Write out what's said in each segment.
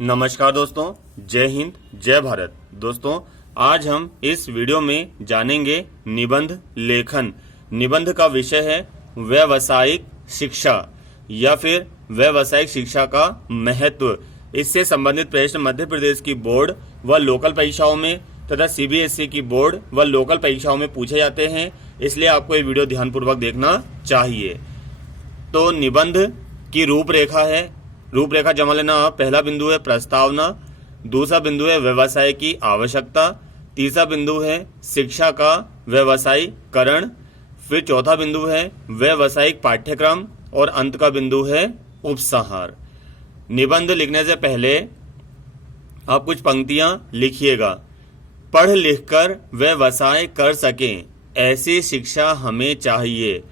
नमस्कार दोस्तों, जय हिंद, जय भारत। दोस्तों, आज हम इस वीडियो में जानेंगे निबंध लेखन। निबंध का विषय है व्यावसायिक शिक्षा या फिर व्यावसायिक शिक्षा का महत्व। इससे संबंधित प्रश्न मध्य प्रदेश की बोर्ड व लोकल परीक्षाओं में तथा सीबीएसई की बोर्ड व लोकल परीक्षाओं में पूछे जाते हैं, इसलिए आपको ये वीडियो ध्यानपूर्वक देखना चाहिए। तो निबंध की रूपरेखा है। रूपरेखा जमा लेना आप। पहला बिंदु है प्रस्तावना, दूसरा बिंदु है व्यवसाय की आवश्यकता, तीसरा बिंदु है शिक्षा का व्यवसायीकरण, फिर चौथा बिंदु है व्यावसायिक पाठ्यक्रम और अंत का बिंदु है उपसंहार। निबंध लिखने से पहले आप कुछ पंक्तियां लिखिएगा। पढ़ लिखकर व्यवसाय कर सकें, ऐसी शिक्षा हमें चाहिए।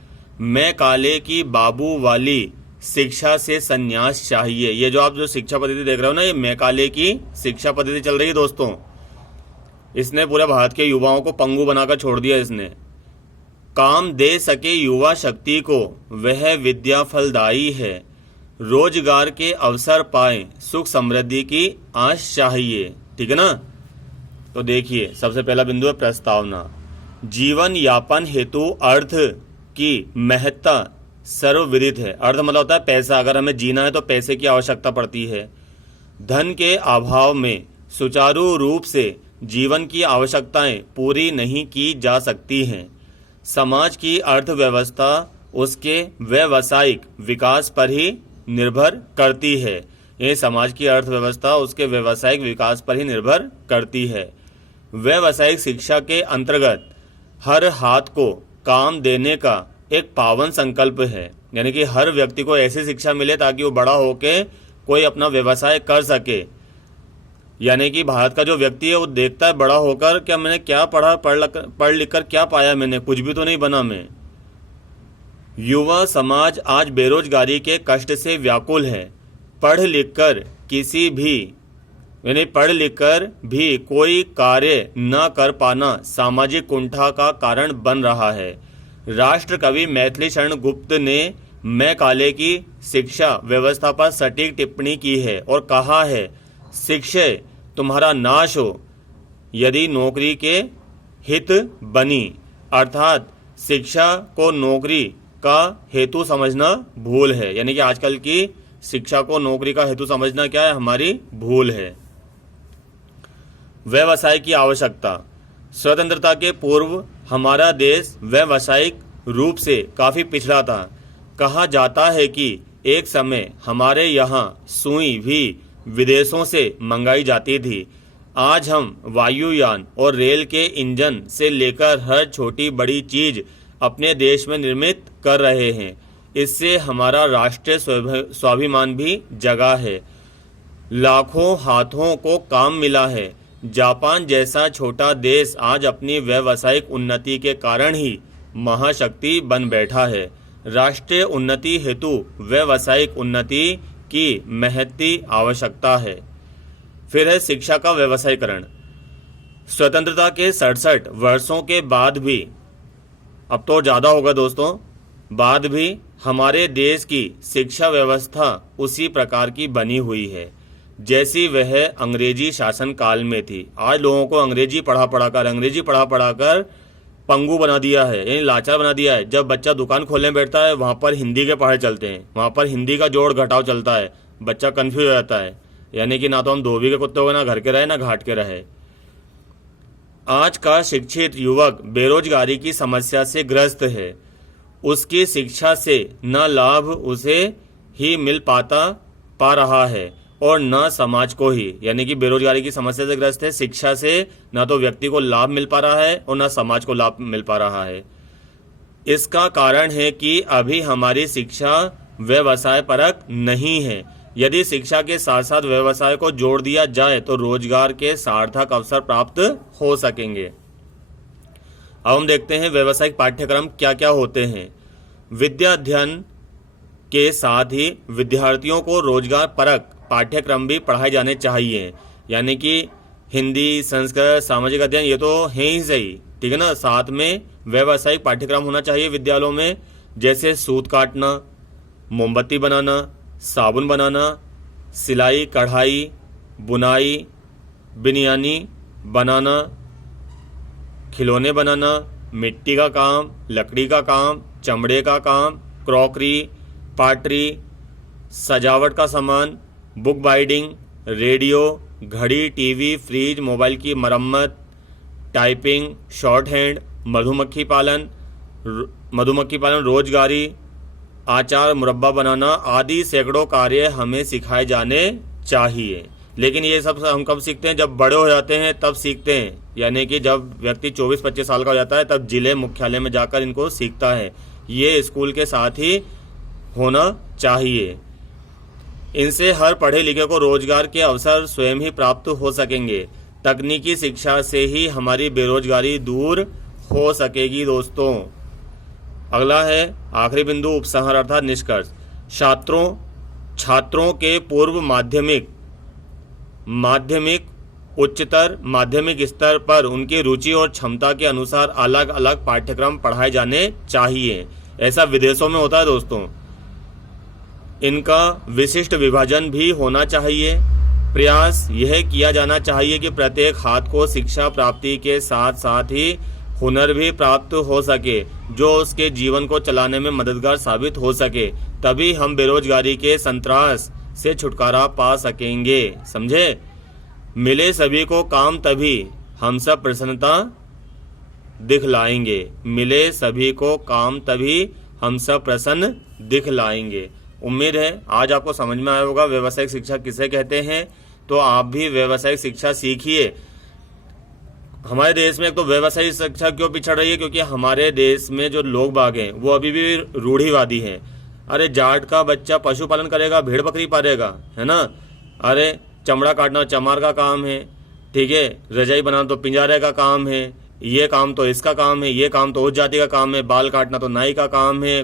मैं काले की बाबू वाली शिक्षा से संन्यास चाहिए। ये जो आप जो शिक्षा पद्धति देख रहे हो ना, ये मैकाले की शिक्षा पद्धति चल रही है दोस्तों। इसने पूरे भारत के युवाओं को पंगु बनाकर छोड़ दिया। इसने काम दे सके युवा शक्ति को, वह विद्या फलदायी है। रोजगार के अवसर पाए, सुख समृद्धि की आश चाहिए। ठीक है ना। तो देखिए, सबसे पहला बिंदु है प्रस्तावना। जीवन यापन हेतु अर्थ की महत्ता सर्वविदित है। अर्थ मतलब होता है पैसा। अगर हमें जीना है तो पैसे की आवश्यकता पड़ती है। धन के अभाव में सुचारू रूप से जीवन की आवश्यकताएं पूरी नहीं की जा सकती हैं। समाज की अर्थव्यवस्था उसके व्यावसायिक विकास पर ही निर्भर करती है। ये समाज की अर्थव्यवस्था उसके व्यावसायिक विकास पर ही निर्भर करती है। व्यावसायिक शिक्षा के अंतर्गत हर हाथ को काम देने का एक पावन संकल्प है, यानी कि हर व्यक्ति को ऐसी शिक्षा मिले ताकि वो बड़ा होके कोई अपना व्यवसाय कर सके। यानी कि भारत का जो व्यक्ति है वो देखता है बड़ा होकर क्या मैंने क्या पढ़ा, पढ़ लिख कर क्या पाया, मैंने कुछ भी तो नहीं बना मैं। युवा समाज आज बेरोजगारी के कष्ट से व्याकुल है। पढ़ लिखकर भी कोई कार्य न कर पाना सामाजिक कुंठा का कारण बन रहा है। राष्ट्र कवि मैथिली शरण गुप्त ने मैकाले की शिक्षा व्यवस्था पर सटीक टिप्पणी की है और कहा है, शिक्षा तुम्हारा नाश हो यदि नौकरी के हित बनी। अर्थात शिक्षा को नौकरी का हेतु समझना भूल है। यानी कि आजकल की शिक्षा को नौकरी का हेतु समझना क्या है, हमारी भूल है। व्यवसाय की आवश्यकता। स्वतंत्रता के पूर्व हमारा देश व्यावसायिक रूप से काफी पिछड़ा था। कहा जाता है कि एक समय हमारे यहाँ सुई भी विदेशों से मंगाई जाती थी। आज हम वायुयान और रेल के इंजन से लेकर हर छोटी बड़ी चीज अपने देश में निर्मित कर रहे हैं। इससे हमारा राष्ट्रीय स्वाभिमान भी जगा है। लाखों हाथों को काम मिला है। जापान जैसा छोटा देश आज अपनी व्यावसायिक उन्नति के कारण ही महाशक्ति बन बैठा है। राष्ट्रीय उन्नति हेतु व्यावसायिक उन्नति की महती आवश्यकता है। फिर है शिक्षा का व्यवसायीकरण। स्वतंत्रता के 67 वर्षों के बाद भी, अब तो ज्यादा होगा दोस्तों, बाद भी हमारे देश की शिक्षा व्यवस्था उसी प्रकार की बनी हुई है जैसी वह अंग्रेजी शासन काल में थी। आज लोगों को अंग्रेजी पढ़ा कर पंगु बना दिया है, यानी लाचार बना दिया है। जब बच्चा दुकान खोलने बैठता है वहां पर हिंदी के पढ़ाई चलते हैं, वहां पर हिंदी का जोड़ घटाव चलता है, बच्चा कंफ्यूज हो जाता है। यानी कि ना तो हम धोबी के कुत्ते हो गए, ना घर के रहे ना घाट के रहे। आज का शिक्षित युवक बेरोजगारी की समस्या से ग्रस्त है। उसकी शिक्षा से न लाभ उसे ही मिल पा रहा है और न समाज को ही। यानी कि बेरोजगारी की समस्या से ग्रस्त है, शिक्षा से न तो व्यक्ति को लाभ मिल पा रहा है और न समाज को लाभ मिल पा रहा है। इसका कारण है कि अभी हमारी शिक्षा व्यवसाय परक नहीं है। यदि शिक्षा के साथ साथ व्यवसाय को जोड़ दिया जाए तो रोजगार के सार्थक अवसर प्राप्त हो सकेंगे। अब हम देखते हैं व्यावसायिक पाठ्यक्रम क्या क्या होते हैं। विद्या अध्ययन के साथ ही विद्यार्थियों को रोजगार परक पाठ्यक्रम भी पढ़ाए जाने चाहिए। यानी कि हिंदी, संस्कृत, सामाजिक अध्ययन ये तो है ही सही, ठीक है ना। साथ में व्यावसायिक पाठ्यक्रम होना चाहिए विद्यालयों में, जैसे सूत काटना, मोमबत्ती बनाना, साबुन बनाना, सिलाई, कढ़ाई, बुनाई, बिनयानी बनाना, खिलौने बनाना, मिट्टी का काम, लकड़ी का काम, चमड़े का काम, क्रॉकरी, पाटरी, सजावट का सामान, बुक बाइंडिंग, रेडियो, घड़ी, टीवी, फ्रिज, मोबाइल की मरम्मत, टाइपिंग, शॉर्ट हैंड, मधुमक्खी पालन, रोजगारी, आचार, मुरब्बा बनाना आदि सैकड़ों कार्य हमें सिखाए जाने चाहिए। लेकिन ये सब हम कब सीखते हैं? जब बड़े हो जाते हैं तब सीखते हैं, यानी कि जब व्यक्ति 24-25 साल का हो जाता है तब जिले मुख्यालय में जाकर इनको सीखता है। ये स्कूल के साथ ही होना चाहिए। इनसे हर पढ़े लिखे को रोजगार के अवसर स्वयं ही प्राप्त हो सकेंगे। तकनीकी शिक्षा से ही हमारी बेरोजगारी दूर हो सकेगी दोस्तों। अगला है आखिरी बिंदु, उपसंहार अर्थात निष्कर्ष। छात्रों के पूर्व माध्यमिक, उच्चतर माध्यमिक स्तर पर उनकी रुचि और क्षमता के अनुसार अलग अलग पाठ्यक्रम पढ़ाए जाने चाहिए। ऐसा विदेशों में होता है दोस्तों। इनका विशिष्ट विभाजन भी होना चाहिए। प्रयास यह किया जाना चाहिए कि प्रत्येक हाथ को शिक्षा प्राप्ति के साथ साथ ही हुनर भी प्राप्त हो सके, जो उसके जीवन को चलाने में मददगार साबित हो सके। तभी हम बेरोजगारी के संत्रास से छुटकारा पा सकेंगे। समझे? मिले सभी को काम तभी हम सब प्रसन्नता दिखलाएंगे। मिले सभी को काम तभी हम सब प्रसन्न दिखलाएंगे। उम्मीद है आज आपको समझ में आया होगा व्यावसायिक शिक्षा किसे कहते हैं। तो आप भी व्यावसायिक शिक्षा सीखिए। हमारे देश में एक तो व्यावसायिक शिक्षा क्यों पिछड़ रही है? क्योंकि हमारे देश में जो लोग बाग हैं वो अभी भी रूढ़िवादी हैं। अरे जाट का बच्चा पशुपालन करेगा, भेड़ बकरी पालेगा, है ना। अरे चमड़ा काटना चमार का काम है, ठीक है। रजाई बनाना तो पिंजारे का काम है, ये काम तो इसका काम है, ये काम तो उस जाति का काम है। बाल काटना तो नाई का काम है,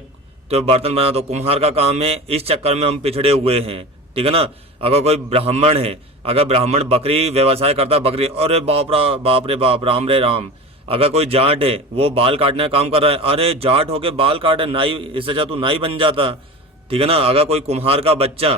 तो बर्तन बनाना तो कुम्हार का काम है। इस चक्कर में हम पिछड़े हुए हैं, ठीक है ना। अगर कोई ब्राह्मण है, अगर ब्राह्मण बकरी व्यवसाय करता है, बकरी, अरे बाप रे बाप, राम रे राम। अगर कोई जाट है वो बाल काटने का काम कर रहा है, अरे जाट होके बाल काटे, नाई, इससे अच्छा तू नाई बन जाता, ठीक है ना। अगर कोई कुम्हार का बच्चा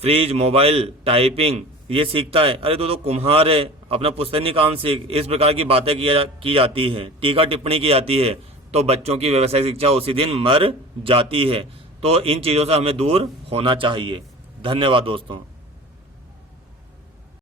फ्रिज, मोबाइल, टाइपिंग ये सीखता है, अरे तो कुम्हार है, अपना पुश्तैनी काम सीख। इस प्रकार की बातें की जाती है, टीका टिप्पणी की जाती है, तो बच्चों की व्यावसायिक शिक्षा उसी दिन मर जाती है। तो इन चीजों से हमें दूर होना चाहिए। धन्यवाद दोस्तों।